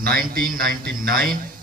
1999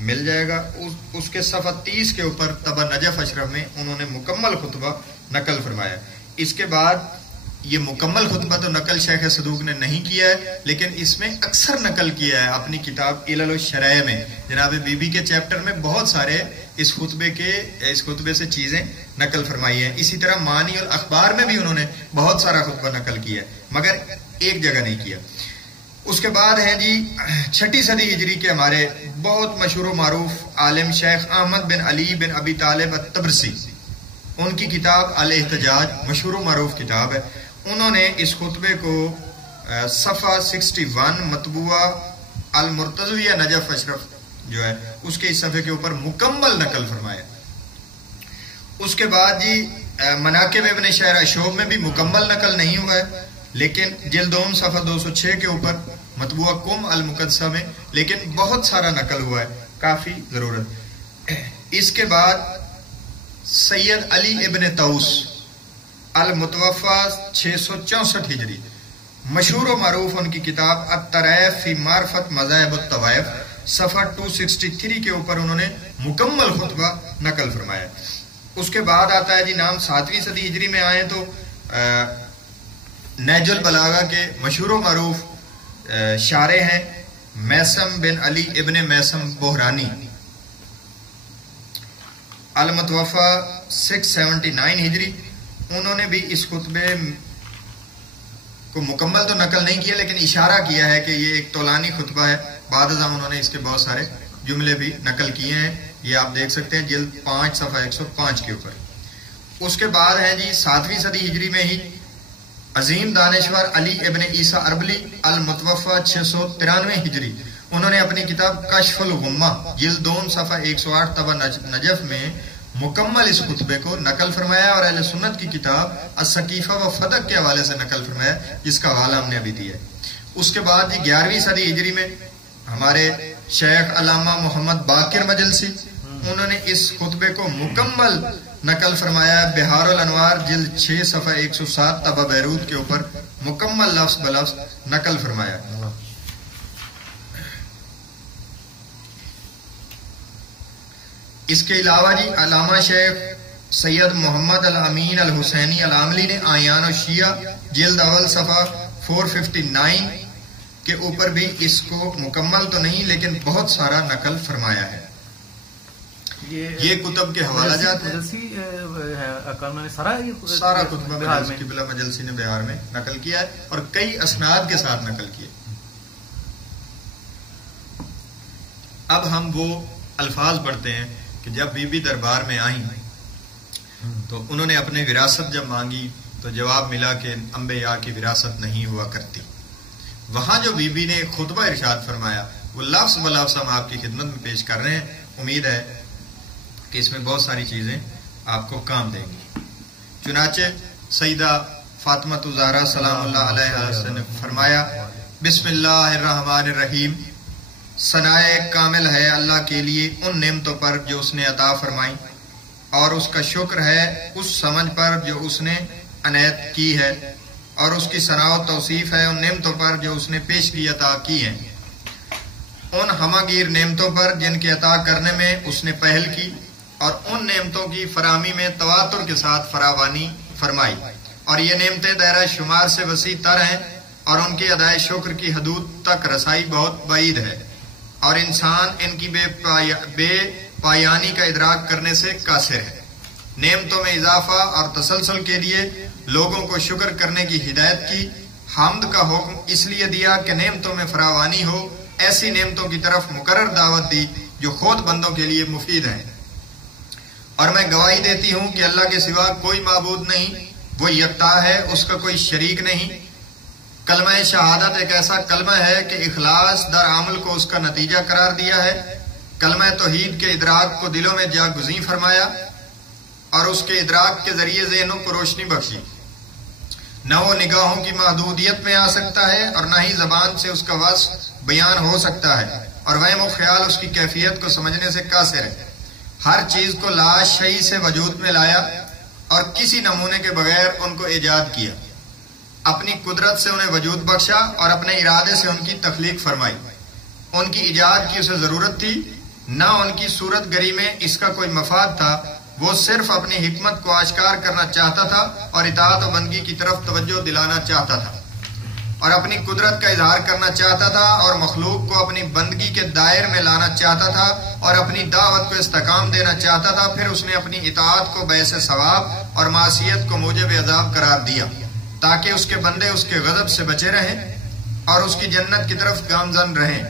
مل جائے گا. اس کے صفحہ 30 کے اوپر طبع نجف اشرف میں انہوں نے مکمل خطبہ نقل فرمایا. اس کے بعد یہ مکمل خطبہ تو نقل شیخ صدوق نے نہیں کیا ہے، لیکن اس میں اکثر نقل کیا ہے اپنی کتاب علل الشرائع میں. جناب بی بی کے چیپٹر میں بہت سارے اس خطبے سے چیزیں نقل فرمائی ہیں. اسی طرح معانی الاخبار میں بھی انہوں نے بہت سارا خطبہ نقل کیا ہے، مگر ایک جگہ نہیں کیا. اس کے بعد ہیں جی 6 صدی ہجری کے ہمارے بہت مشہور و معروف عالم شیخ احمد بن علی بن ابی طالب الطبرسی. ان کی کتاب الاحتجاج مشہور و معروف کتاب ہے. انہوں نے اس خطبے کو صفحہ 61 مطبوعہ المرتضویہ نجف اشرف جو ہے اس کے اس صفحے کے اوپر مکمل نقل فرمایا. اس کے بعد جی مناقب ابن شہر اشوب میں بھی مکمل نقل نہیں ہوا ہے، لیکن جلدوم صفحہ 206 کے اوپر مطبوعہ قم المقدسہ میں لیکن بہت سارا نقل ہوا ہے، کافی ضرورت. اس کے بعد سید علی ابن طوس المتوفا 664 ہجری، مشہور و معروف ان کی کتاب الطرائف فی معرفت مذاہب الطوائف صفحہ 263 کے اوپر انہوں نے مکمل خطبہ نقل فرمایا. اس کے بعد آتا ہے جی نام 7ویں صدی ہجری میں آئے تو نہج البلاغہ کے مشہور و معروف شارح ہیں میسم بن علی ابن میسم بحرانی، المتوفا 679 ہجری. انہوں نے بھی اس خطبے کو مکمل تو نقل نہیں کیا، لیکن اشارہ کیا ہے کہ یہ ایک طولانی خطبہ ہے. بعد ازاں انہوں نے اس کے بہت سارے جملے بھی نقل کیے ہیں، یہ آپ دیکھ سکتے ہیں جلد 5 صفحہ 105 کے اوپر. اس کے بعد ہے جی 7ویں صدی ہجری میں ہی عظیم دانشور علی ابن عیسیٰ اربلی المتوفا 693 ہجری. انہوں نے اپنی کتاب کشف الغمہ جلد 2 صفحہ 108 طبع نجف میں مکمل اس خطبے کو نقل فرمایا اور اہل سنت کی کتاب السقیفہ و فدق کے حوالے سے نقل فرمایا، جس کا حوالہ ہم نے ابھی دیا ہے. اس کے بعد جی 11ویں صدی ہجری میں ہمارے شیخ علامہ محمد باقر مجلسی انہوں نے اس خطبے کو مکمل نقل فرمایا. بہار الانوار جلد 6 صفحہ 107 طبع بیروت کے اوپر مکمل لفظ بلفظ نقل فرمایا. اس کے علاوہ جی علامہ شیخ سید محمد الامین الحسینی العاملی نے آیان الشیعہ جلد اول صفحہ 459 کے اوپر بھی اس کو مکمل تو نہیں لیکن بہت سارا نقل فرمایا ہے. یہ کتب کے حوالہ جات ہیں. سارا خطبہ قبلہ مجلسی نے بہار میں نقل کیا ہے اور کئی اسناد کے ساتھ نقل کیا. اب ہم وہ الفاظ پڑھتے ہیں کہ جب بی بی دربار میں آئیں تو انہوں نے اپنے وراثت جب مانگی تو جواب ملا کہ انبیاء کی وراثت نہیں ہوا کرتی. وہاں جو بی بی نے خطبہ ارشاد فرمایا وہ لفظ بلفظ ہم آپ کی خدمت میں پیش کر رہے ہیں. امید ہے کہ اس میں بہت ساری چیزیں آپ کو کام دیں گی. چنانچہ سیدہ فاطمہ الزہرا سلام اللہ علیہا نے فرمایا بسم اللہ الرحمن الرحیم، ثنائے کامل ہے اللہ کے لیے ان نعمتوں پر جو اس نے عطا فرمائی، اور اس کا شکر ہے اس سمجھ پر جو اس نے عنایت کی ہے، اور اس کی ثنا و توصیف ہے ان نعمتوں پر جو اس نے پیشگی عطا کی ہیں، ان ہماگیر نعمتوں پر جن کے عطا کرنے میں اس نے پہل کی، اور ان نعمتوں کی فراہمی میں تواتر کے ساتھ فراوانی فرمائی. اور یہ نعمتیں دائرہ شمار سے وسیع تر ہیں اور ان کے ادائے شکر کی حدود تک رسائی بہت بعید ہے، اور انسان ان کی بے پایانی کا ادراک کرنے سے قاصر ہے. نعمتوں میں اضافہ اور تسلسل کے لیے لوگوں کو شکر کرنے کی ہدایت کی. حمد کا حکم اس لیے دیا کہ نعمتوں میں فراوانی ہو، ایسی نعمتوں کی طرف مقرر دعوت دی جو خود بندوں کے لیے مفید ہیں. اور میں گواہی دیتی ہوں کہ اللہ کے سوا کوئی معبود نہیں، وہ یکتا ہے، اس کا کوئی شریک نہیں. کلمہ شہادت ایک ایسا کلمہ ہے کہ اخلاص در عمل کو اس کا نتیجہ قرار دیا ہے. کلمہ توحید کے ادراک کو دلوں میں جاگزیں فرمایا اور اس کے ادراک کے ذریعے ذہنوں کو روشنی بخشی. نہ وہ نگاہوں کی محدودیت میں آ سکتا ہے اور نہ ہی زبان سے اس کا وصف بیان ہو سکتا ہے، اور وہم و خیال اس کی کیفیت کو سمجھنے سے قاصر ہے. ہر چیز کو لا شیء سے وجود میں لایا اور کسی نمونے کے بغیر ان کو ایجاد کیا. اپنی قدرت سے انہیں وجود بخشا اور اپنے ارادے سے ان کی تخلیق فرمائی. ان کی ایجاد کی اسے ضرورت تھی، نہ ان کی صورت گری میں اس کا کوئی مفاد تھا، وہ صرف اپنی حکمت کو آشکار کرنا چاہتا تھا اور اطاعت و بندگی کی طرف توجہ دلانا چاہتا تھا اور اپنی قدرت کا اظہار کرنا چاہتا تھا اور مخلوق کو اپنی بندگی کے دائر میں لانا چاہتا تھا اور اپنی دعوت کو استحکام دینا چاہتا تھا۔ پھر اس نے اپنی اطاعت کو باعث ثواب اور معصیت کو موجب عذاب قرار دیا تاکہ اس کے بندے اس کے غضب سے بچے رہیں اور اس کی جنت کی طرف گامزن رہیں۔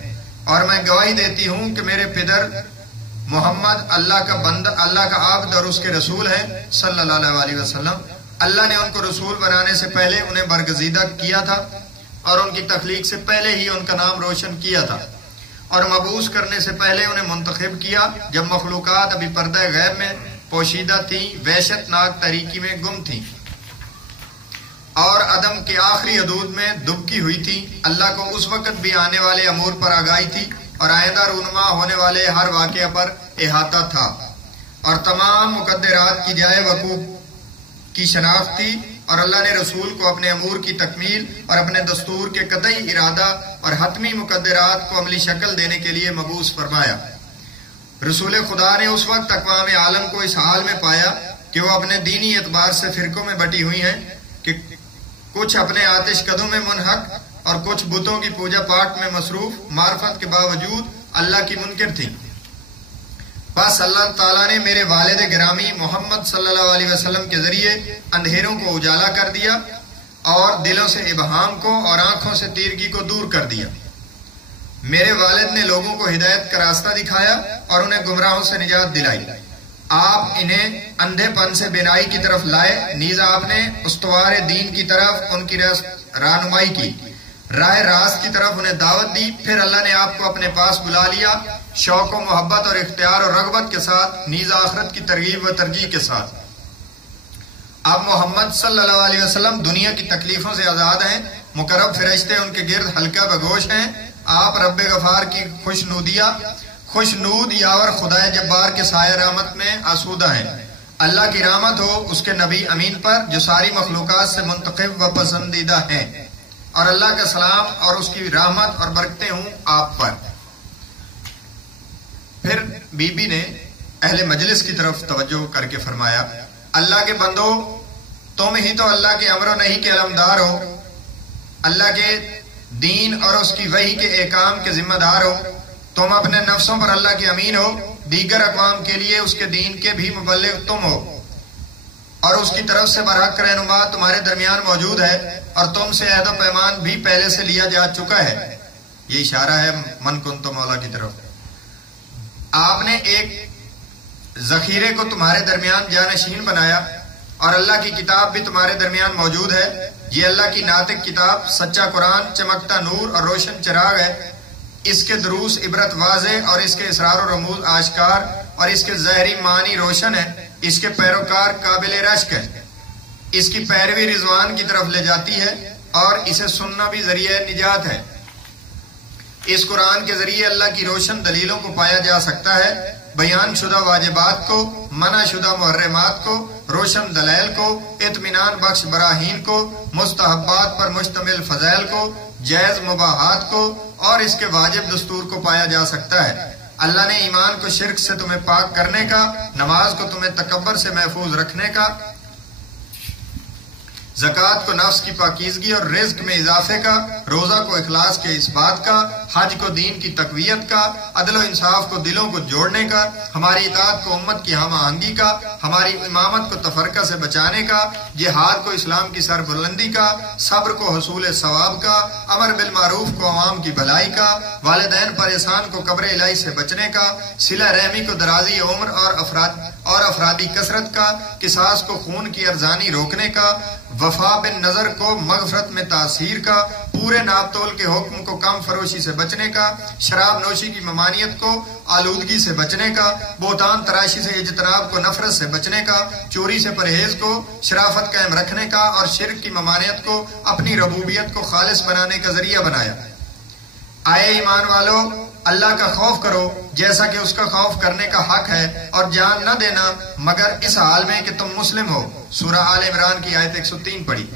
اور میں گواہی دیتی ہوں کہ میرے پدر محمد اللہ کا بندہ، اللہ کا عبد اور اس کے رسول ہیں صلی اللہ علیہ وسلم۔ اللہ نے ان کو رسول بنانے سے پہلے انہیں برگزیدہ کیا تھا اور ان کی تخلیق سے پہلے ہی ان کا نام روشن کیا تھا اور مبعوث کرنے سے پہلے انہیں منتخب کیا جب مخلوقات ابھی پردہ غیب میں پوشیدہ تھیں، وحشت ناک تاریکی میں گم تھیں اور عدم کے آخری حدود میں دبکی ہوئی تھی۔ اللہ کو اس وقت بھی آنے والے امور پر آگاہی تھی اور آئندہ رونما ہونے والے ہر واقعہ پر احاطہ تھا اور تمام مقدرات کی جائے وقوع کی شناخت تھی، اور اللہ نے رسول کو اپنے امور کی تکمیل اور اپنے دستور کے قطعی ارادہ اور حتمی مقدرات کو عملی شکل دینے کے لیے مبعوث فرمایا۔ رسول خدا نے اس وقت اقوام عالم کو اس حال میں پایا کہ وہ اپنے دینی اعتبار سے فرقوں میں بٹی ہوئی ہیں کہ کچھ اپنے آتش قدوں میں منحق اور کچھ بتوں کی پوجا پاٹ میں مصروف، معرفت کے باوجود اللہ کی منکر تھیں۔ بس اللہ تعالیٰ نے میرے والد گرامی محمد صلی اللہ علیہ وسلم کے ذریعے اندھیروں کو اجالا کر دیا اور دلوں سے ابہام کو اور آنکھوں سے تیرگی کو دور کر دیا۔ میرے والد نے لوگوں کو ہدایت کا راستہ دکھایا اور انہیں گمراہوں سے نجات دلائی۔ آپ انہیں اندھے پن سے بینائی کی طرف لائے، نیز آپ نے استوار دین کی طرف ان کی رہنمائی کی، راہ راست کی طرف انہیں دعوت دی۔ پھر اللہ نے آپ کو اپنے پاس بلا لیا، شوق و محبت اور اختیار اور رغبت کے ساتھ، نیز آخرت کی ترغیب و ترجیح کے ساتھ۔ اب محمد صلی اللہ علیہ وسلم دنیا کی تکلیفوں سے آزاد ہیں، مقرب فرشتے ان کے گرد حلقہ بگوش ہیں۔ آپ رب غفار کی خوشنود یاور خدائے جبار کے سایہ رحمت میں آسودہ ہیں۔ اللہ کی رحمت ہو اس کے نبی امین پر جو ساری مخلوقات سے منتخب و پسندیدہ ہیں، اور اللہ کا سلام اور اس کی رحمت اور برکتیں ہوں آپ پر۔ پھر بی بی نے اہل مجلس کی طرف توجہ کر کے فرمایا، اللہ کے بندو، تم ہی تو اللہ کے امر و نہی کے علمدار ہو، اللہ کے دین اور اس کی وحی کے احکام کے ذمہ دار ہو۔ تم اپنے نفسوں پر اللہ کے امین ہو، دیگر اقوام کے لیے اس کے دین کے بھی مبلغ تم ہو، اور اس کی طرف سے برحق رہنما تمہارے درمیان موجود ہے، اور تم سے عہد و پیمان بھی پہلے سے لیا جا چکا ہے۔ یہ اشارہ ہے من کن تو مولا کی طرف۔ آپ نے ایک ذخیرے کو تمہارے درمیان جانشین بنایا، اور اللہ کی کتاب بھی تمہارے درمیان موجود ہے۔ یہ اللہ کی ناطق کتاب، سچا قرآن، چمکتا نور اور روشن چراغ ہے۔ اس کے دروس عبرت واضح اور اس کے اسرار و رموز آشکار اور اس کے ظاہری معنی روشن ہے۔ اس کے پیروکار قابل رشک ہے، اس کی پیروی رضوان کی طرف لے جاتی ہے، اور اسے سننا بھی ذریعہ نجات ہے۔ اس قرآن کے ذریعے اللہ کی روشن دلیلوں کو پایا جا سکتا ہے، بیان شدہ واجبات کو، منع شدہ محرمات کو، روشن دلائل کو، اطمینان بخش براہین کو، مستحبات پر مشتمل فضائل کو، جائز مباحات کو اور اس کے واجب دستور کو پایا جا سکتا ہے۔ اللہ نے ایمان کو شرک سے تمہیں پاک کرنے کا، نماز کو تمہیں تکبر سے محفوظ رکھنے کا، زکوٰۃ کو نفس کی پاکیزگی اور رزق میں اضافے کا، روزہ کو اخلاص کے اس بات کا، حج کو دین کی تقویت کا، عدل و انصاف کو دلوں کو جوڑنے کا، ہماری اطاعت کو امت کی ہم آہنگی کا، ہماری امامت کو تفرقہ سے بچانے کا، جہاد کو اسلام کی سربلندی کا، صبر کو حصول ثواب کا، امر بالمعروف کو عوام کی بھلائی کا، والدین پر احسان کو قبر الہی سے بچنے کا، صلہ رحمی کو درازی عمر اور افرادی کثرت کا، قصاص کو خون کی ارزانی روکنے کا، وفا بن نظر کو مغفرت میں تاثیر کا، پورے ناپ تول کے حکم کو کم فروشی سے بچنے کا، شراب نوشی کی ممانعت کو آلودگی سے بچنے کا، بہتان تراشی سے اجتناب کو نفرت سے بچنے کا، چوری سے پرہیز کو شرافت قائم رکھنے کا، اور شرک کی ممانعت کو اپنی ربوبیت کو خالص بنانے کا ذریعہ بنایا۔ آئے ایمان والو، اللہ کا خوف کرو جیسا کہ اس کا خوف کرنے کا حق ہے، اور جان نہ دینا مگر اس حال میں کہ تم مسلم ہو۔ سورہ آل عمران کی آیت 103 پڑھی۔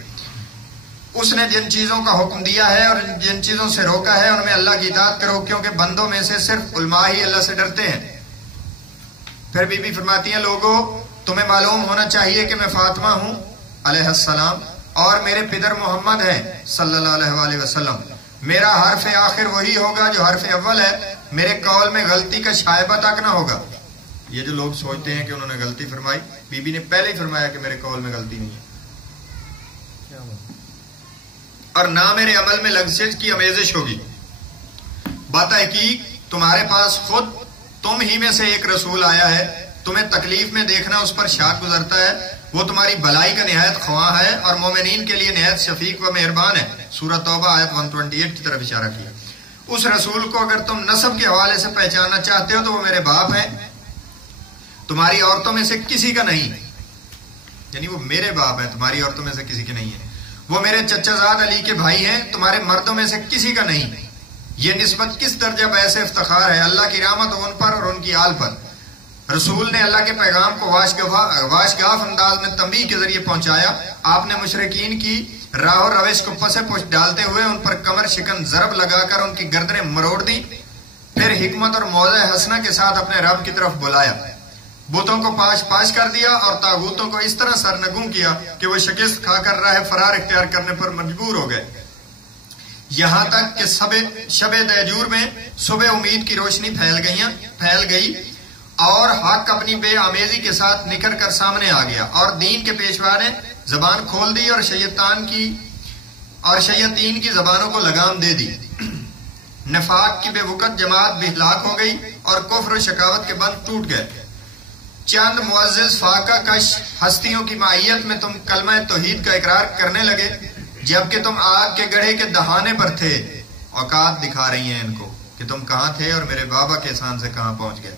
اس نے جن چیزوں کا حکم دیا ہے اور جن چیزوں سے روکا ہے ان میں اللہ کی اطاعت کرو، کیونکہ بندوں میں سے صرف علماء ہی اللہ سے ڈرتے ہیں۔ پھر بی بی فرماتی ہیں لوگوں تمہیں معلوم ہونا چاہیے کہ میں فاطمہ ہوں علیہ السلام اور میرے پدر محمد ہیں صلی اللہ علیہ وسلم. میرا حرف آخر وہی ہوگا جو حرف اول ہے. میرے قول میں غلطی کا شائبہ تک نہ ہوگا. یہ جو لوگ سوچتے ہیں کہ انہوں نے غلطی فرمائی، بی بی نے پہلے ہی فرمایا کہ میرے قول میں غلطی نہیں ہے اور نہ میرے عمل میں لغزش کی آمیزش ہوگی. بتحقیق تمہارے پاس خود تم ہی میں سے ایک رسول آیا ہے. تمہیں تکلیف میں دیکھنا اس پر شاک گزرتا ہے. وہ تمہاری بھلائی کا نہایت خواہاں ہے اور مومنین کے لیے نہایت شفیق و مہربان ہے. سورہ توبہ آیت 128 کی طرف اشارہ کیا. اس رسول کو اگر تم نسب کے حوالے سے پہچاننا چاہتے ہو تو وہ میرے باپ ہیں، تمہاری عورتوں میں سے کسی کا نہیں. یعنی وہ میرے باپ ہیں، تمہاری عورتوں میں سے کسی کے نہیں ہے. وہ میرے چچا زاد علی کے بھائی ہیں، تمہارے مردوں میں سے کسی کا نہیں. یہ نسبت کس درجہ باعث افتخار ہے. اللہ کی رحمت ان پر اور ان کی آل پر. رسول نے اللہ کے پیغام کو واشگاف انداز میں تنبیہ کے ذریعے پہنچایا. آپ نے مشرکین کی راہ و روش کو پسے پوش ڈالتے ہوئے ان پر کمر شکن ضرب لگا کر ان کی گردنیں مروڑ دی. پھر حکمت اور موضع حسنہ کے ساتھ اپنے رب کی طرف بلایا. بتوں کو پاش پاش کر دیا اور طاغوتوں کو اس طرح سرنگوں کیا کہ وہ شکست کھا کر راہ فرار اختیار کرنے پر مجبور ہو گئے. یہاں تک کہ شب دیجور میں صبح امید کی روشنی پھیل گئی اور حق اپنی بے آمیزی کے ساتھ نکھر کر سامنے آ گیا اور دین کے پیشوا نے زبان کھول دی اور شیاطین کی زبانوں کو لگام دے دی. نفاق کی بے وقت جماعت بھی ہلاک ہو گئی اور کفر و شقاوت کے بند ٹوٹ گئے. چند معزز فاقہ کش ہستیوں کی معیت میں تم کلمہ توحید کا اقرار کرنے لگے جبکہ تم آگ کے گڑھے کے دہانے پر تھے. اوقات دکھا رہی ہیں ان کو کہ تم کہاں تھے اور میرے بابا کے احسان سے کہاں پہنچ گئے.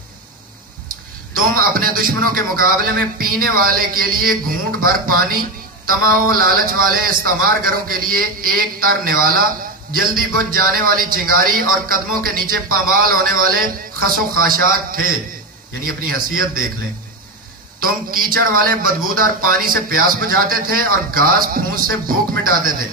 تم اپنے دشمنوں کے مقابلے میں پینے والے کے لیے گھونٹ بھر پانی، طمع و لالچ والے استعمار گروں کے لیے ایک تر نوالا، جلدی بجھ جانے والی چنگاری اور قدموں کے نیچے پامال ہونے والے خس و خاشاک تھے. یعنی اپنی حیثیت دیکھ لیں. تم کیچڑ والے بدبودار پانی سے پیاس بجھاتے تھے اور گھاس پھوس سے بھوک مٹاتے تھے.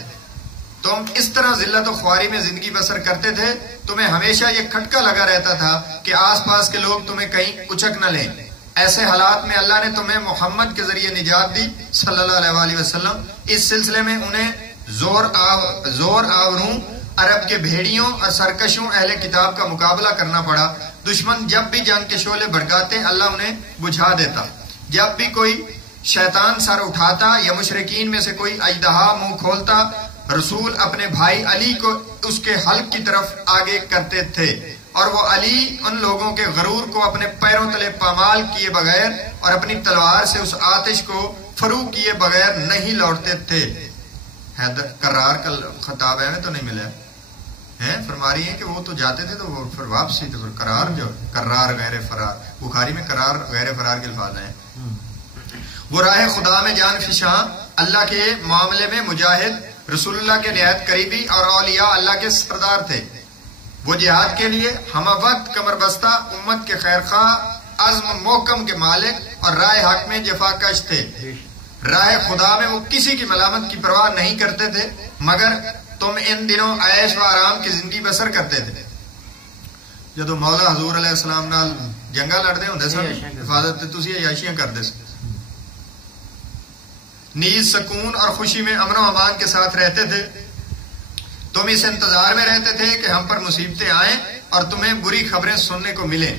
تم اس طرح ذلت و خواری میں زندگی بسر کرتے تھے. تمہیں ہمیشہ یہ کھٹکا لگا رہتا تھا کہ آس پاس کے لوگ تمہیں کہیں اچک نہ لیں. ایسے حالات میں اللہ نے تمہیں محمد کے ذریعے نجات دی صلی اللہ علیہ وسلم. اس سلسلے میں انہیں زور آوروں عرب کے بھیڑیوں اور سرکشوں اہل کتاب کا مقابلہ کرنا پڑا. دشمن جب بھی جنگ کے شعلے بھڑکاتے اللہ انہیں بجھا دیتا. جب بھی کوئی شیطان سر اٹھاتا یا مشرکین میں سے کوئی اژدہا منہ کھولتا، رسول اپنے بھائی علی کو اس کے حلق کی طرف آگے کرتے تھے اور وہ علی ان لوگوں کے غرور کو اپنے پیروں تلے پامال کیے بغیر اور اپنی تلوار سے اس آتش کو فروغ کیے بغیر نہیں لوٹتے تھے. قرار کا خطاب ہے تو نہیں ملا ہے. فرما رہی ہیں کہ وہ تو جاتے تھے تو وہ پھر واپسی تو قرار جو قرار غیر فرار، بخاری میں قرار غیر فرار کے الفاظ ہیں. وہ راہ خدا میں جان فشاں، اللہ کے معاملے میں مجاہد، رسول اللہ کے نہایت قریبی اور اولیاء اللہ کے سردار تھے. وہ جہاد کے لیے ہمہ وقت کمر بستہ، امت کے خیر خواہ، عزم محکم کے مالک اور راہ حق میں جفا کش تھے. راہ خدا میں وہ کسی کی ملامت کی پرواہ نہیں کرتے تھے مگر تم ان دنوں عیش و آرام کی زندگی بسر کرتے تھے. جدو مولا حضور علیہ السلام نال جنگا لڑتے ہوندے سن، حفاظت تسی عیاشیاں کرتے سن. نیز سکون اور خوشی میں امن و امان کے ساتھ رہتے تھے. تم اس انتظار میں رہتے تھے کہ ہم پر مصیبتیں آئیں اور تمہیں بری خبریں سننے کو ملیں.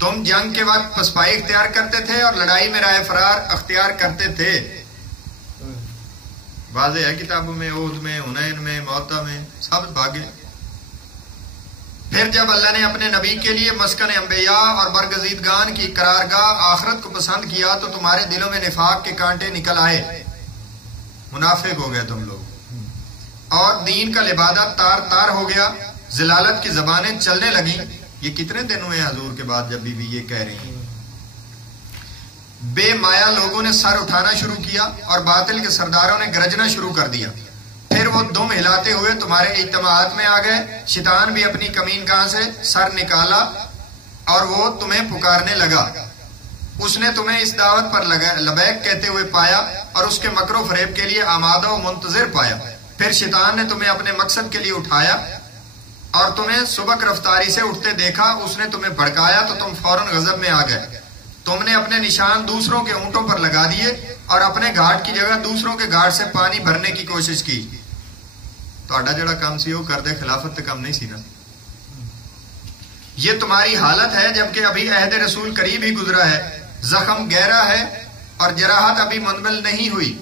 تم جنگ کے وقت پسپائی اختیار کرتے تھے اور لڑائی میں راہ فرار اختیار کرتے تھے. واضح ہے کتابوں میں، عہد میں، حنین میں، موتا میں سب بھاگے. پھر جب اللہ نے اپنے نبی کے لیے مسکن انبیاء اور برگزیدگان کی قرارگاہ آخرت کو پسند کیا تو تمہارے دلوں میں نفاق کے کانٹے نکل آئے. منافق ہو گئے تم لوگ اور دین کا لبادہ تار تار ہو گیا. ضلالت کی زبانیں چلنے لگیں. یہ کتنے دن ہوئے حضور کے بعد جب بھی یہ کہہ رہی ہیں. بے مایا لوگوں نے سر اٹھانا شروع کیا اور باطل کے سرداروں نے گرجنا شروع کر دیا. پھر وہ دم ہلاتے ہوئے تمہارے اجتماعات میں آ گئے. شیطان بھی اپنی کمین گاہ سے سر نکالا اور وہ تمہیں پکارنے لگا. اس نے تمہیں اس دعوت پر لبیک کہتے ہوئے پایا اور اس کے مکر و فریب کے لیے آمادہ و منتظر پایا. پھر شیطان نے تمہیں اپنے مقصد کے لیے اٹھایا اور تمہیں سبک رفتاری سے اٹھتے دیکھا. اس نے تمہیں بھڑکایا تو تم فوراً غضب میں آ گئے. تم نے اپنے نشان دوسروں کے اونٹوں پر لگا دیے اور اپنے گھاٹ کی جگہ دوسروں کے گھاٹ سے پانی بھرنے کی کوشش کی. تہاڈا جڑا کام سی وہ کردے خلافت تے کم نہیں سی نا. یہ تمہاری حالت ہے جبکہ ابھی عہد رسول قریب ہی گزرا ہے. زخم گہرا ہے اور جراحت ابھی منمل نہیں ہوئی.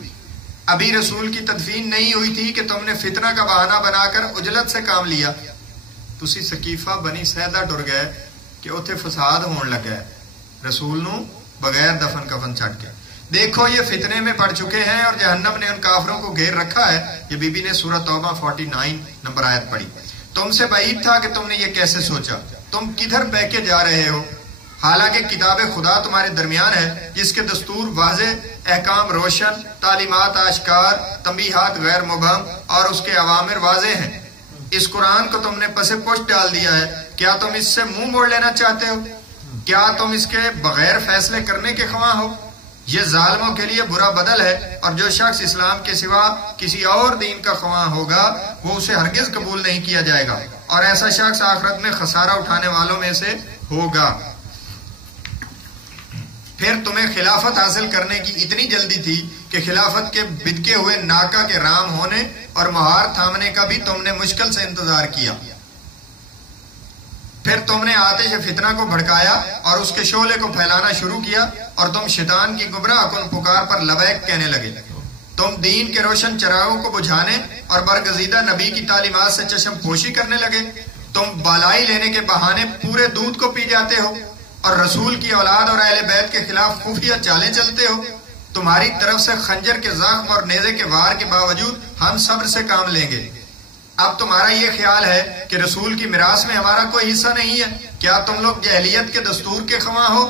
ابھی رسول کی تدفین نہیں ہوئی تھی کہ تم نے فتنہ کا بہانہ بنا کر عجلت سے کام لیا. تسی سقیفہ بنی سیدہ ٹر گئے کہ اتنے فساد ہون لگا ہے رسول نو بغیر دفن کفن چھٹ کے. دیکھو یہ فتنے میں پڑ چکے ہیں اور جہنم نے ان کافروں کو گھیر رکھا ہے. یہ بی بی نے سورہ توبہ 49 نمبر آیت پڑھی. تم سے بعید تھا کہ تم نے یہ کیسے سوچا. تم کدھر بہ کے جا رہے ہو حالانکہ کتاب خدا تمہارے درمیان ہے جس کے دستور واضح، احکام روشن، تعلیمات آشکار، تنبیہات غیر مبہم اور اس کے اوامر واضح ہیں. اس قرآن کو تم نے پس پشت ڈال دیا ہے. کیا تم اس سے منہ موڑ لینا چاہتے ہو؟ کیا تم اس کے بغیر فیصلے کرنے کے خواہاں ہو؟ یہ ظالموں کے لیے برا بدل ہے اور جو شخص اسلام کے سوا کسی اور دین کا خواہاں ہوگا وہ اسے ہرگز قبول نہیں کیا جائے گا اور ایسا شخص آخرت میں خسارہ اٹھانے والوں میں سے ہوگا. پھر تمہیں خلافت حاصل کرنے کی اتنی جلدی تھی کہ خلافت کے بدکے ہوئے ناکا کے رام ہونے اور مہار تھامنے کا بھی تم نے مشکل سے انتظار کیا. پھر تم نے آتش فتنہ کو بھڑکایا اور اس کے شعلے کو پھیلانا شروع کیا اور تم شیطان کی گمراہ کن پکار پر لبیک کہنے لگے. تم دین کے روشن چراغوں کو بجھانے اور برگزیدہ نبی کی تعلیمات سے چشم پوشی کرنے لگے. تم بالائی لینے کے بہانے پورے دودھ کو پی جاتے ہو اور رسول کی اولاد اور اہل بیت کے خلاف خفیہ چالیں چلتے ہو. تمہاری طرف سے خنجر کے زخم اور نیزے کے وار کے باوجود ہم صبر سے کام لیں گے. اب تمہارا یہ خیال ہے کہ رسول کی میراث میں ہمارا کوئی حصہ نہیں ہے. کیا تم لوگ جاہلیت کے دستور کے خواہاں ہو؟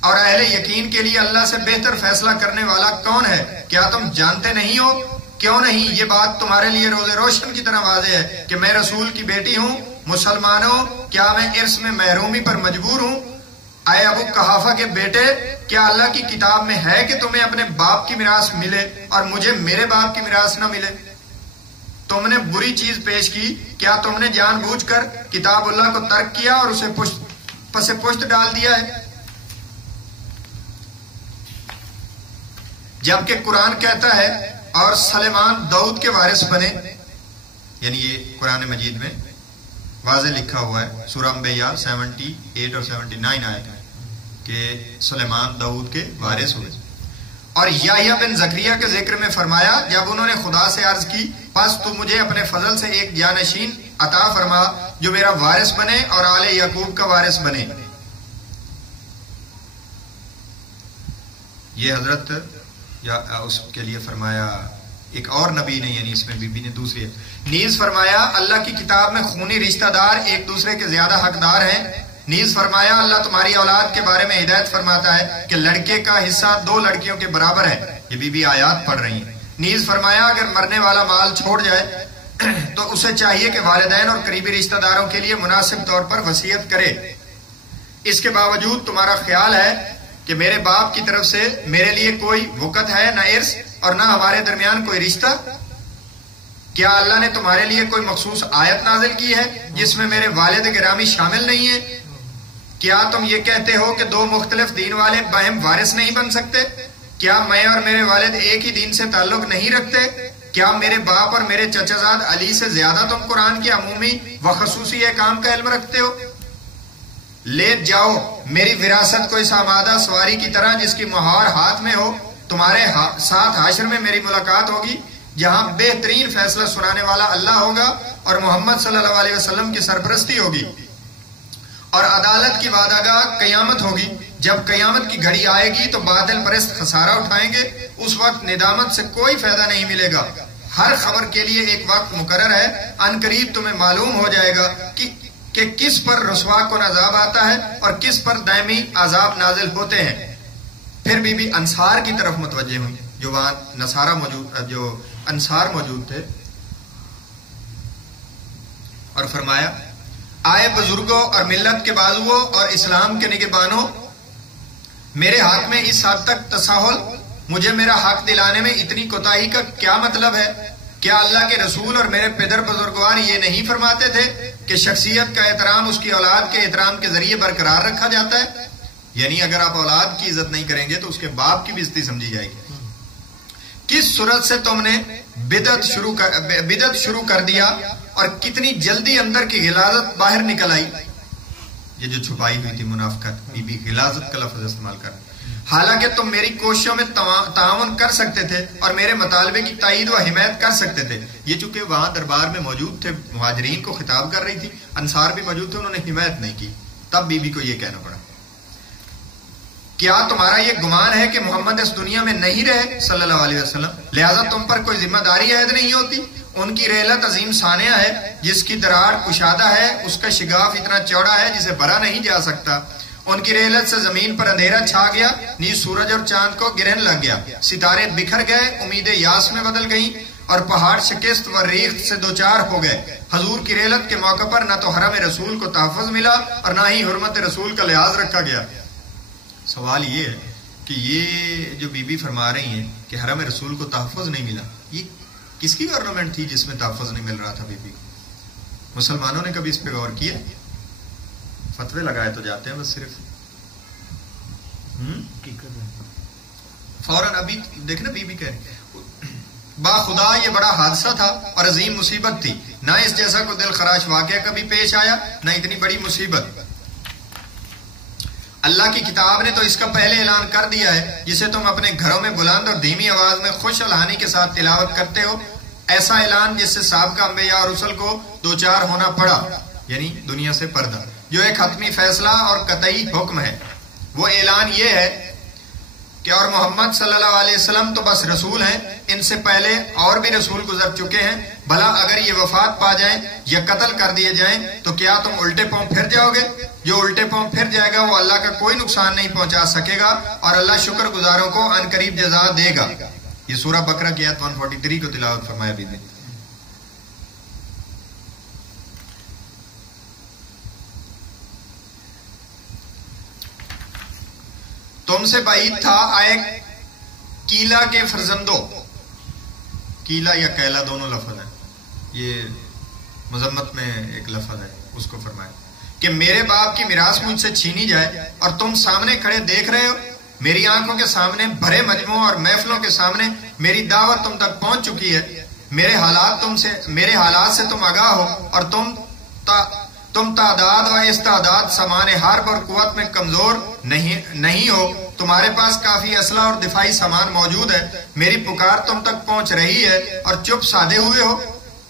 اور اہل یقین کے لیے اللہ سے بہتر فیصلہ کرنے والا کون ہے؟ کیا تم جانتے نہیں ہو؟ کیوں نہیں؟ یہ بات تمہارے لیے روز روشن کی طرح واضح ہے کہ میں رسول کی بیٹی ہوں. مسلمانوں، کیا میں ارث میں محرومی پر مجبور ہوں؟ اے ابو قحافہ کے بیٹے، کیا اللہ کی کتاب میں ہے کہ تمہیں اپنے باپ کی میراث ملے اور مجھے میرے باپ کی میراث نہ ملے؟ تم نے بری چیز پیش کی. کیا تم نے جان بوجھ کر کتاب اللہ کو ترک کیا اور اسے پس پشت ڈال دیا ہے؟ جبکہ قرآن کہتا ہے اور سلیمان داؤد کے وارث بنے. یعنی یہ قرآن مجید میں واضح لکھا ہوا ہے سورہ انبیاء 78 اور 79 آیت ہے کہ سلیمان داؤد کے وارث ہوئے. اور یحییٰ بن زکریا کے ذکر میں فرمایا جب انہوں نے خدا سے عرض کی پس تو مجھے اپنے فضل سے ایک جانشین عطا فرما جو میرا وارث بنے اور آل یعقوب کا وارث بنے. یہ حضرت یا اس کے لیے فرمایا ایک اور نبی نے، یعنی اس میں بی بی نے دوسری ہے. نیز فرمایا اللہ کی کتاب میں خونی رشتہ دار ایک دوسرے کے زیادہ حقدار ہیں. نیز فرمایا اللہ تمہاری اولاد کے بارے میں ہدایت فرماتا ہے کہ لڑکے کا حصہ 2 لڑکیوں کے برابر ہے. یہ بی بی آیات پڑھ رہی ہیں. نیز فرمایا اگر مرنے والا مال چھوڑ جائے تو اسے چاہیے کہ والدین اور قریبی رشتہ داروں کے لیے مناسب طور پر وصیت کرے. اس کے باوجود تمہارا خیال ہے کہ میرے باپ کی طرف سے میرے لیے کوئی وقت ہے، نہ ارث اور نہ ہمارے درمیان کوئی رشتہ. کیا اللہ نے تمہارے لیے کوئی مخصوص آیت نازل کی ہے جس میں میرے والد گرامی شامل نہیں ہیں؟ کیا تم یہ کہتے ہو کہ 2 مختلف دین والے باہم وارث نہیں بن سکتے؟ کیا میں اور میرے والد ایک ہی دین سے تعلق نہیں رکھتے؟ کیا میرے باپ اور میرے چچا زاد علی سے زیادہ تم قرآن کے عمومی و خصوصی احکام کا علم رکھتے ہو؟ لے جاؤ میری وراثت کو اس آمادہ سواری کی طرح جس کی مہار ہاتھ میں ہو. تمہارے ساتھ حشر میں میری ملاقات ہوگی جہاں بہترین فیصلہ سنانے والا اللہ ہوگا اور محمد صلی اللہ علیہ وسلم کی سرپرستی ہوگی. اور عدالت کی وعدہ گاہ قیامت ہوگی. جب قیامت کی گھڑی آئے گی تو باطل پرست خسارہ اٹھائیں گے. اس وقت ندامت سے کوئی فائدہ نہیں ملے گا. ہر خبر کے لیے ایک وقت مقرر ہے. ان قریب تمہیں معلوم ہو جائے گا کہ کس پر رسوا کن عذاب آتا ہے اور کس پر دائمی عذاب نازل ہوتے ہیں. پھر بی بی انصار کی طرف متوجہ ہوئی جو وہاں جو انصار موجود تھے اور فرمایا آئے بزرگوں اور ملت کے بازوؤں اور اسلام کے نگہبانوں، میرے حق میں اس حد تک تساہل، مجھے میرا حق دلانے میں اتنی کوتاہی کا کیا مطلب ہے؟ کیا اللہ کے رسول اور میرے پدر بزرگوار یہ نہیں فرماتے تھے کہ شخصیت کا احترام اس کی اولاد کے احترام کے ذریعے برقرار رکھا جاتا ہے؟ یعنی اگر آپ اولاد کی عزت نہیں کریں گے تو اس کے باپ کی بھی عزت سمجھی جائے گی. کس صورت سے تم نے بدعت شروع کر دیا اور کتنی جلدی اندر کی غلاظت باہر نکل آئی. یہ جو چھپائی ہوئی تھی منافقت، بی بی غلاظت کا لفظ استعمال کر. حالانکہ تم میری کوششوں میں تعاون کر سکتے تھے اور میرے مطالبے کی تائید و حمایت کر سکتے تھے. یہ چونکہ وہاں دربار میں موجود تھے، مہاجرین کو خطاب کر رہی تھی، انصار بھی موجود تھے، انہوں نے حمایت نہیں کی، تب بی بی کو یہ کہنا پڑا. کیا تمہارا یہ گمان ہے کہ محمد اس دنیا میں نہیں رہے صلی اللہ علیہ وسلم، لہذا تم پر کوئی ذمہ داری عائد نہیں ہوتی؟ ان کی رحلت عظیم ثانیہ ہے جس کی دراڑ کشادہ ہے، اس کا شگاف اتنا چوڑا ہے جسے بھرا نہیں جا سکتا. ان کی رحلت سے زمین پر اندھیرا چھا گیا، نیز سورج اور چاند کو گرہن لگ گیا، ستارے بکھر گئے، امیدیں یاس میں بدل گئیں اور پہاڑ شکست و ریخت سے دوچار ہو گئے. حضور کی رحلت کے موقع پر نہ تو حرم رسول کو تحفظ ملا اور نہ ہی حرمت رسول کا لحاظ رکھا گیا. سوال یہ ہے کہ یہ جو بی بی فرما رہی ہیں کہ حرم رسول کو تحفظ نہیں ملا، یہ کس کی گورنمنٹ تھی جس میں تحفظ نہیں مل رہا تھا بی بی کو؟ مسلمانوں نے کبھی اس پہ غور کیا؟ فتوے لگائے تو جاتے ہیں بس صرف. فوراً ابھی دیکھنا بی بی کہہ با خدا یہ بڑا حادثہ تھا اور عظیم مصیبت تھی، نہ اس جیسا کوئی دل خراش واقعہ کبھی پیش آیا، نہ اتنی بڑی مصیبت. اللہ کی کتاب نے تو اس کا پہلے اعلان کر دیا ہے جسے تم اپنے گھروں میں بلند اور دھیمی آواز میں خوش الحانی کے ساتھ تلاوت کرتے ہو. ایسا اعلان جس سے سابقہ انبیاء اور رسل کو دوچار ہونا پڑا، یعنی دنیا سے پردہ، جو ایک حتمی فیصلہ اور قطعی حکم ہے. وہ اعلان یہ ہے کہ اور محمد صلی اللہ علیہ وسلم تو بس رسول ہیں، ان سے پہلے اور بھی رسول گزر چکے ہیں. بھلا اگر یہ وفات پا جائیں یا قتل کر دیے جائیں تو کیا تم الٹے پاؤں پھر جاؤ گے؟ جو الٹے پاؤں پھر جائے گا وہ اللہ کا کوئی نقصان نہیں پہنچا سکے گا اور اللہ شکر گزاروں کو ان قریب جزا دے گا. یہ سورہ بقرہ کی آیت 143 کو تلاوت فرمایا بھی نے. تم سے بعید تھا آئے کیلا کے فرزندوں، کیلا یا کیلا دونوں لفظ ہیں، یہ مذمت میں ایک لفظ ہے، اس کو فرمایا کہ میرے باپ کی میراث مجھ سے چھینی جائے اور تم سامنے کھڑے دیکھ رہے ہو. میری آنکھوں کے سامنے بھرے مجموعوں اور محفلوں کے سامنے میری دعوت تم تک پہنچ چکی ہے. میرے حالات سے تم آگاہ ہو اور تم تعداد و استعداد سامان حرب اور قوت میں کمزور نہیں ہو. تمہارے پاس کافی اسلحہ اور دفاعی سامان موجود ہے. میری پکار تم تک پہنچ رہی ہے اور چپ سادے ہوئے ہو.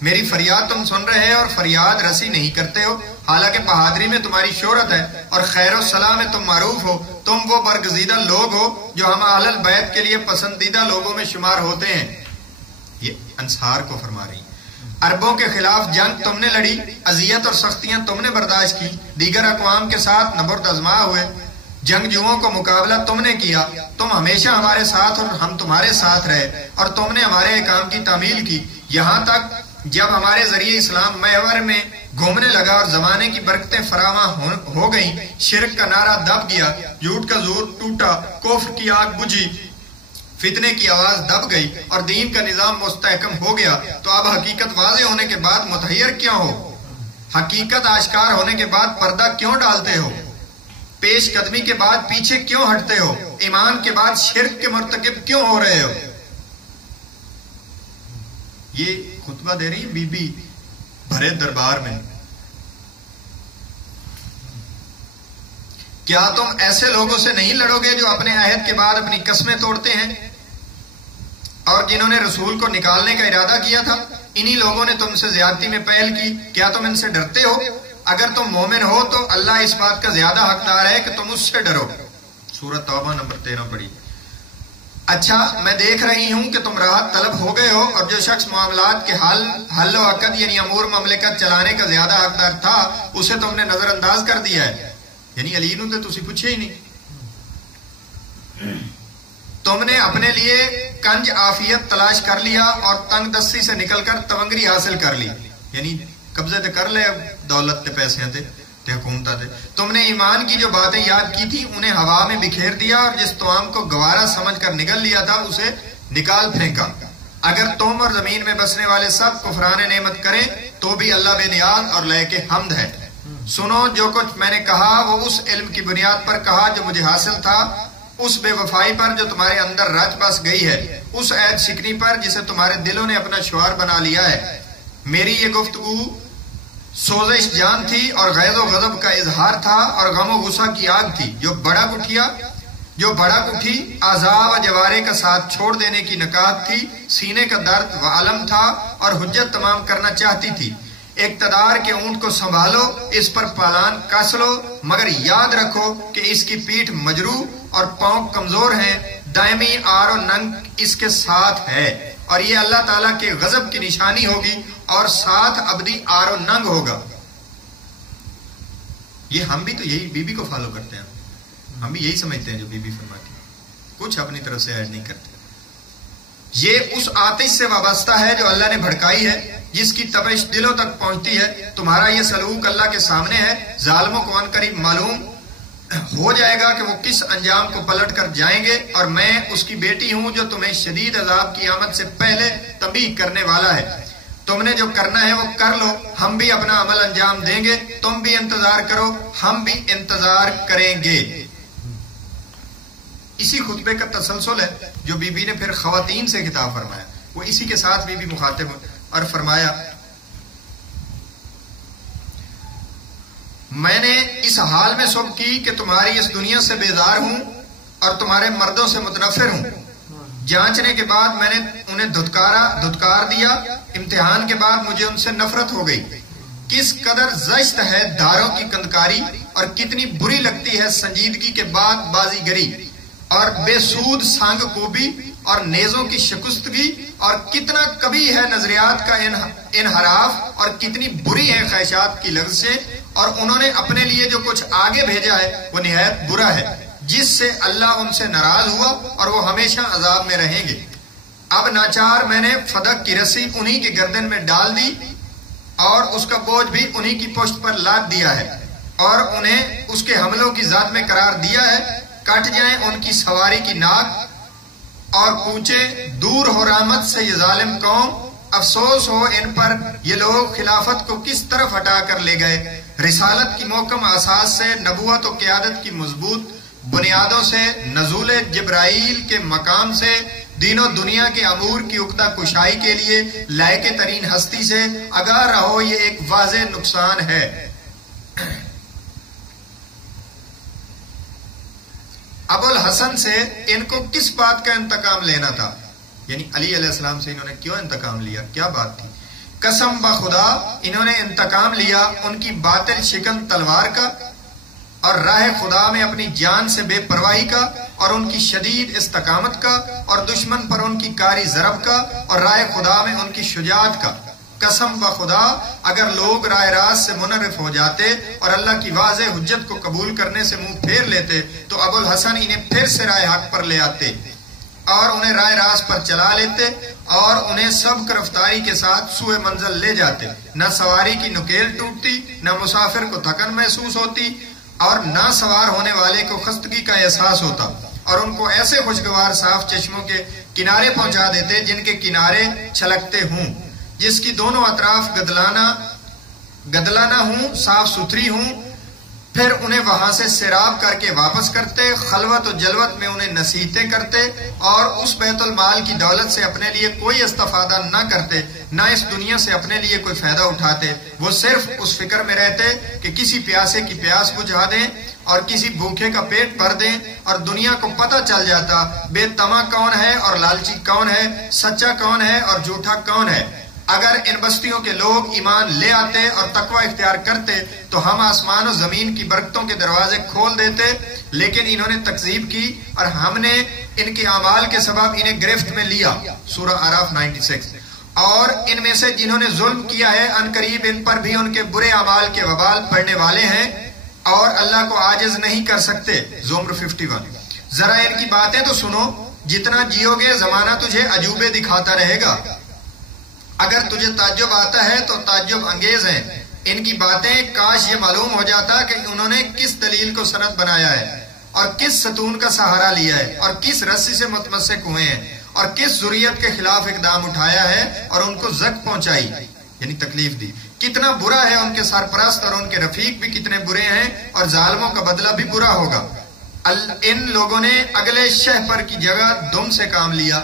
میری فریاد تم سن رہے اور فریاد رسی نہیں کرتے ہو. حالانکہ بہادری میں تمہاری شہرت ہے اور خیر و صلاح میں تم معروف ہو. تم وہ برگزیدہ لوگ ہو جو ہم اہل البیت کے لیے پسندیدہ لوگوں میں شمار ہوتے ہیں. یہ انصار کو فرما رہی. عربوں کے خلاف جنگ تم نے لڑی، اذیت اور سختیاں تم نے برداشت کی، دیگر اقوام کے ساتھ نبرد آزما ہوئے، جنگجوؤں کو مقابلہ تم نے کیا. تم ہمیشہ ہمارے ساتھ اور ہم تمہارے ساتھ رہے اور تم نے ہمارے احکام کی تعمیل کی، یہاں تک جب ہمارے ذریعے اسلام محور میں گھومنے لگا اور زمانے کی برکتیں فراواں ہو گئیں. شرک کا نعرہ دب گیا، جھوٹ کا زور ٹوٹا، کفر کی آگ بجھی، فتنے کی آواز دب گئی اور دین کا نظام مستحکم ہو گیا. تو اب حقیقت واضح ہونے کے بعد متحیر کیوں ہو؟ حقیقت آشکار ہونے کے بعد پردہ کیوں ڈالتے ہو؟ پیش قدمی کے بعد پیچھے کیوں ہٹتے ہو؟ ایمان کے بعد شرک کے مرتکب کیوں ہو رہے ہو؟ یہ خطبہ دے رہی بی بی بھرے دربار میں. کیا تم ایسے لوگوں سے نہیں لڑو گے جو اپنے عہد کے بعد اپنی قسمیں توڑتے ہیں اور جنہوں نے رسول کو نکالنے کا ارادہ کیا تھا؟ انہی لوگوں نے تم سے زیادتی میں پہل کی. کیا تم ان سے ڈرتے ہو؟ اگر تم مومن ہو تو اللہ اس بات کا زیادہ حقدار ہے کہ تم اس سے ڈرو. سورۃ توبہ نمبر 13 پڑھی. اچھا میں دیکھ رہی ہوں کہ تم راحت طلب ہو گئے ہو اور جو شخص معاملات کے حل و عقد یعنی امور مملکت چلانے کا زیادہ حقدار تھا اسے تم نے نظر انداز کر دیا ہے. یعنی علی نو تو تسی پوچھے ہی نہیں. تم نے اپنے لیے کنج عافیت تلاش کر لیا اور تنگ دستی سے نکل کر تونگری حاصل کر لی، یعنی قبضے تے کر لے دولت تے پیسے تے حکومت تے. تم نے ایمان کی جو باتیں یاد کی تھی انہیں ہوا میں بکھیر دیا اور جس توام کو گوارا سمجھ کر نگل لیا تھا اسے نکال پھینکا. اگر تم اور زمین میں بسنے والے سب کفران نعمت کریں تو بھی اللہ بے نیاز اور لائق حمد ہے. سنو جو کچھ میں نے کہا وہ اس علم کی بنیاد پر کہا جو مجھے حاصل تھا، اس بے وفائی پر جو تمہارے اندر رچ بس گئی ہے، اس عید شکنی پر جسے تمہارے دلوں نے اپنا شعار بنا لیا ہے۔ میری یہ گفتگو سوزش جان تھی اور غیظ و غضب کا اظہار تھا اور غم و غصہ کی آگ تھی جو بڑک اٹھی، عذاب و جوارے کا ساتھ چھوڑ دینے کی نکات تھی، سینے کا درد و علم تھا اور حجت تمام کرنا چاہتی تھی۔ اقتدار کے اونٹ کو سنبھالو، اس پر پالان کس لو، مگر یاد رکھو کہ اس کی پیٹھ مجروح اور پاؤں کمزور ہیں، دائمی آر و ننگ اس کے ساتھ ہے، اور یہ اللہ تعالیٰ کے غضب کی نشانی ہوگی اور ساتھ ابدی آر و ننگ ہوگا۔ یہ ہم بھی تو یہی بی بی کو فالو کرتے ہیں، ہم بھی یہی سمجھتے ہیں جو بی بی فرماتی ہے، کچھ اپنی طرف سے ایڈ نہیں کرتے۔ یہ اس آتش سے وابستہ ہے جو اللہ نے بھڑکائی ہے، جس کی تپش دلوں تک پہنچتی ہے۔ تمہارا یہ سلوک اللہ کے سامنے ہے، ظالموں کو ان قریب معلوم ہو جائے گا کہ وہ کس انجام کو پلٹ کر جائیں گے، اور میں اس کی بیٹی ہوں جو تمہیں شدید عذاب کی آمد سے پہلے تنبیہ کرنے والا ہے۔ تم نے جو کرنا ہے وہ کر لو، ہم بھی اپنا عمل انجام دیں گے، تم بھی انتظار کرو، ہم بھی انتظار کریں گے۔ اسی خطبے کا تسلسل ہے جو بی بی نے پھر خواتین سے خطاب فرمایا، وہ اسی کے ساتھ بی بی مخاطب اور فرمایا، میں نے اس حال میں صبح کی کہ تمہاری اس دنیا سے بیزار ہوں اور تمہارے مردوں سے متنفر ہوں۔ جانچنے کے بعد میں نے انہیں دھتکار دیا، امتحان کے بعد مجھے ان سے نفرت ہو گئی۔ کس قدر زشت ہے داروں کی کندکاری، اور کتنی بری لگتی ہے سنجیدگی کے بعد بازی گری، اور بے سود سانگ کوبی اور نیزوں کی شکستگی، اور کتنا کبھی ہے نظریات کا انحراف، اور کتنی بری ہے خواہشات کی لغزشیں، اور انہوں نے اپنے لیے جو کچھ آگے بھیجا ہے وہ نہایت برا ہے، جس سے اللہ ان سے ناراض ہوا اور وہ ہمیشہ عذاب میں رہیں گے۔ اب ناچار میں نے فدق کی رسی انہی کی گردن میں ڈال دی اور اس کا بوجھ بھی انہی کی پشت پر لاد دیا ہے، اور انہیں اس کے حملوں کی ذات میں قرار دیا ہے۔ کٹ جائیں ان کی سواری کی ناک اور کوچے، دور ہو رحمت سے یہ ظالم قوم، افسوس ہو ان پر یہ لوگ خلافت کو کس طرف ہٹا کر لے گئے۔ رسالت کی محکم اساس سے، نبوت و قیادت کی مضبوط بنیادوں سے، نزول جبرائیل کے مقام سے، دین و دنیا کے امور کی عقدہ کشائی کے لیے لائق ترین ہستی سے آگاہ رہو، یہ ایک واضح نقصان ہے۔ ابو الحسن سے ان کو کس بات کا انتقام لینا تھا؟ یعنی علی علیہ السلام سے انہوں نے کیوں انتقام لیا؟ کیا بات تھی؟ قسم بخدا انہوں نے انتقام لیا ان کی باطل شکن تلوار کا، اور راہ خدا میں اپنی جان سے بے پرواہی کا، اور ان کی شدید استقامت کا، اور دشمن پر ان کی کاری ضرب کا، اور راہ خدا میں ان کی شجاعت کا۔ قسم بخدا اگر لوگ راہ راست سے منحرف ہو جاتے اور اللہ کی واضح حجت کو قبول کرنے سے منہ پھیر لیتے تو ابو الحسن انہیں پھر سے راہ حق پر لے آتے اور انہیں راہ راست پر چلا لیتے اور انہیں سبق رفتاری کے ساتھ سوئے منزل لے جاتے۔ نہ سواری کی نکیل ٹوٹتی، نہ مسافر کو تھکن محسوس ہوتی، اور نہ سوار ہونے والے کو خستگی کا احساس ہوتا، اور ان کو ایسے خوشگوار صاف چشموں کے کنارے پہنچا دیتے جن کے کنارے چھلکتے ہوں، جس کی دونوں اطراف گدلانہ ہوں، صاف ستھری ہوں۔ پھر انہیں وہاں سے سیراب کر کے واپس کرتے، خلوت و جلوت میں انہیں نصیحتیں کرتے، اور اس بیت المال کی دولت سے اپنے لیے کوئی استفادہ نہ کرتے، نہ اس دنیا سے اپنے لیے کوئی فائدہ اٹھاتے۔ وہ صرف اس فکر میں رہتے کہ کسی پیاسے کی پیاس بجھا دیں اور کسی بھوکے کا پیٹ بھر دیں، اور دنیا کو پتہ چل جاتا بے طمع کون ہے اور لالچی کون ہے، سچا کون ہے اور جھوٹا کون ہے۔ اگر ان بستیوں کے لوگ ایمان لے آتے اور تقوی اختیار کرتے تو ہم آسمان و زمین کی برکتوں کے دروازے کھول دیتے، لیکن انہوں نے تکذیب کی اور ہم نے ان کے اعمال کے سبب انہیں گرفت میں لیا۔ سورہ اعراف 96۔ اور ان میں سے جنہوں نے ظلم کیا ہے ان قریب ان پر بھی ان کے برے اعمال کے وبال پڑنے والے ہیں اور اللہ کو عاجز نہیں کر سکتے۔ زمر 51۔ ذرا ان کی باتیں تو سنو، جتنا جیو گے زمانہ تجھے عجوبے دکھاتا رہے گا۔ اگر تجھے تعجب آتا ہے تو تعجب انگیز ہیں ان کی باتیں، کاش یہ معلوم ہو جاتا کہ انہوں نے کس دلیل کو سند بنایا ہے اور کس ستون کا سہارا لیا ہے اور کس رسی سے متمسک ہوئے ہیں اور کس ذریت کے خلاف اقدام اٹھایا ہے اور ان کو زک پہنچائی یعنی تکلیف دی۔ کتنا برا ہے ان کے سرپرست اور ان کے رفیق بھی کتنے برے ہیں اور ظالموں کا بدلہ بھی برا ہوگا. ان لوگوں نے اگلے شہ پر کی جگہ دم سے کام لیا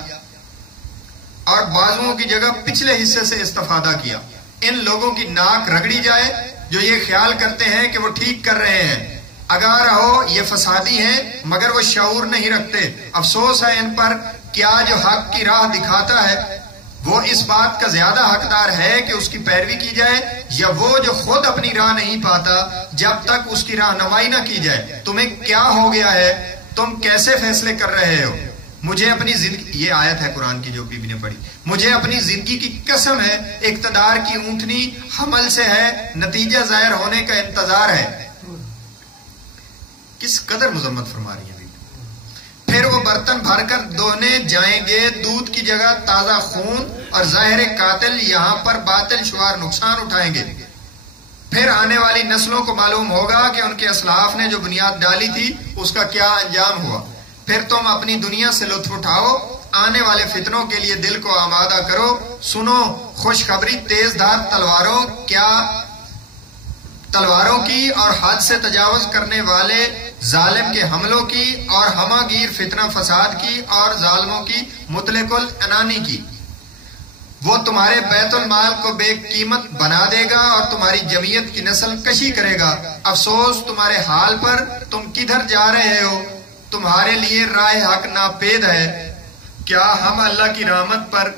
اور بازوؤں کی جگہ پچھلے حصے سے استفادہ کیا. ان لوگوں کی ناک رگڑی جائے جو یہ خیال کرتے ہیں کہ وہ ٹھیک کر رہے ہیں. اگر ہو یہ فسادی ہیں مگر وہ شعور نہیں رکھتے. افسوس ہے ان پر، کیا جو حق کی راہ دکھاتا ہے وہ اس بات کا زیادہ حقدار ہے کہ اس کی پیروی کی جائے، یا وہ جو خود اپنی راہ نہیں پاتا جب تک اس کی رہنمائی نہ کی جائے؟ تمہیں کیا ہو گیا ہے؟ تم کیسے فیصلے کر رہے ہو؟ مجھے اپنی زندگی، یہ آیت ہے قرآن کی جو بی بی نے پڑھی، مجھے اپنی زندگی کی قسم ہے اقتدار کی اونٹنی حمل سے ہے، نتیجہ ظاہر ہونے کا انتظار ہے. کس قدر مذمت فرما رہی ہے. پھر وہ برتن بھر کر دھونے جائیں گے، دودھ کی جگہ تازہ خون اور ظاہر قاتل یہاں پر باطل شمار نقصان اٹھائیں گے. پھر آنے والی نسلوں کو معلوم ہوگا کہ ان کے اسلاف نے جو بنیاد ڈالی تھی اس کا کیا انجام ہوا. پھر تم اپنی دنیا سے لطف اٹھاؤ، آنے والے فتنوں کے لیے دل کو آمادہ کرو. سنو خوشخبری تیز دھار تلواروں کی اور حد سے تجاوز کرنے والے ظالم کے حملوں کی اور ہمہ گیر فتنہ فساد کی اور ظالموں کی مطلق العنانی کی. وہ تمہارے بیت المال کو بے قیمت بنا دے گا اور تمہاری جمعیت کی نسل کشی کرے گا. افسوس تمہارے حال پر، تم کدھر جا رہے ہو؟ تمہارے لیے راہ حق ناپید ہے. کیا ہم اللہ کی رحمت پر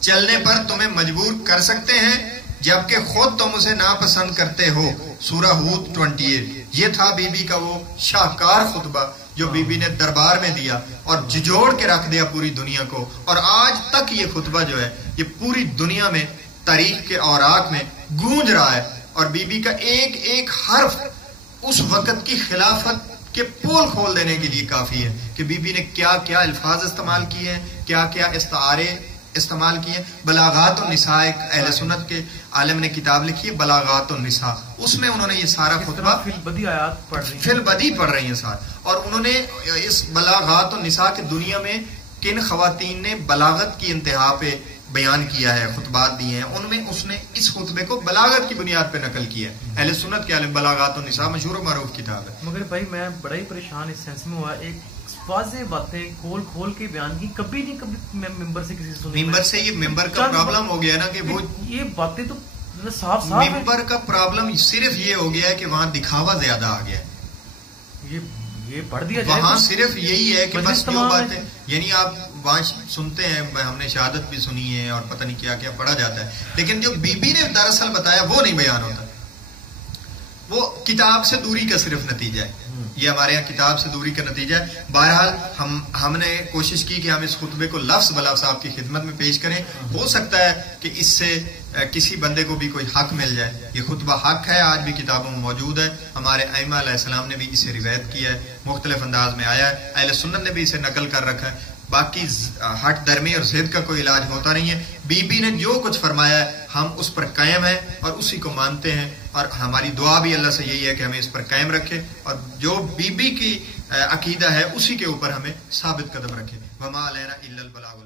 چلنے پر تمہیں مجبور کر سکتے ہیں جبکہ خود تم اسے ناپسند کرتے ہو؟ سورہ ہود 28. یہ تھا بی بی کا وہ شاہکار خطبہ جو بی بی نے دربار میں دیا اور جھجوڑ کے رکھ دیا پوری دنیا کو. اور آج تک یہ خطبہ جو ہے یہ پوری دنیا میں تاریخ کے اوراق میں گونج رہا ہے. اور بی بی کا ایک ایک حرف اس وقت کی خلافت کے پول کھول دینے کے لیے کافی ہے کہ بی بی نے کیا کیا الفاظ استعمال کیے ہیں، کیا کیا استعارے استعمال کیے. بلاغات النساء، ایک اہل سنت کے عالم نے کتاب لکھی ہے بلاغات النساء، اس میں انہوں نے یہ سارا خطبہ فی البدی پڑھ رہی ہیں ساتھ. اور انہوں نے اس بلاغات النساء کی دنیا میں کن خواتین نے بلاغت کی انتہا پہ بیان کیا ہے، خطبات دیے ہیں، ان میں اس نے اس خطبے کو بلاغت کی بنیاد پہ نقل کیا ہے. اہل سنت کے عالم بلاغات النساء مشہور و معروف کتاب ہے. مگر بھائی میں بڑا ہی پریشان اس سینس میں ہوا، ایک واضح باتیں کھول کے بیان کی، کبھی میں ممبر سے کسی سے ممبر سے یہ ممبر کا پرابلم ہو گیا نا کہ وہ یہ باتیں تو صاف ممبر کا پرابلم صرف یہ ہو گیا ہے کہ وہاں دکھاوا زیادہ آ گیا ہے. یہ پڑھ دیا جائے وہاں صرف یہی ہے کہ بس جو باتیں، یعنی آپ وہاں سنتے ہیں، ہم نے شہادت بھی سنی ہے اور پتہ نہیں کیا کیا پڑھا جاتا ہے، لیکن جو بی بی نے دراصل بتایا وہ نہیں بیان ہوتا. وہ کتاب سے دوری کا صرف نتیجہ ہے. یہ ہمارے یہاں کتاب سے دوری کا نتیجہ ہے. بہرحال ہم نے کوشش کی کہ ہم اس خطبے کو لفظ بلفظ آپ کی خدمت میں پیش کریں. ہو سکتا ہے کہ اس سے کسی بندے کو بھی کوئی حق مل جائے. یہ خطبہ حق ہے، آج بھی کتابوں میں موجود ہے. ہمارے ائمہ علیہ السلام نے بھی اسے روایت کیا ہے، مختلف انداز میں آیا ہے، اہل سنت نے بھی اسے نقل کر رکھا ہے. باقی ہٹ درمی اور ضد کا کوئی علاج ہوتا نہیں ہے. بی بی نے جو کچھ فرمایا ہے ہم اس پر قائم ہیں اور اسی کو مانتے ہیں، اور ہماری دعا بھی اللہ سے یہی ہے کہ ہمیں اس پر قائم رکھے اور جو بی بی کی عقیدہ ہے اسی کے اوپر ہمیں ثابت قدم رکھے. وما علینا الا البلاغ.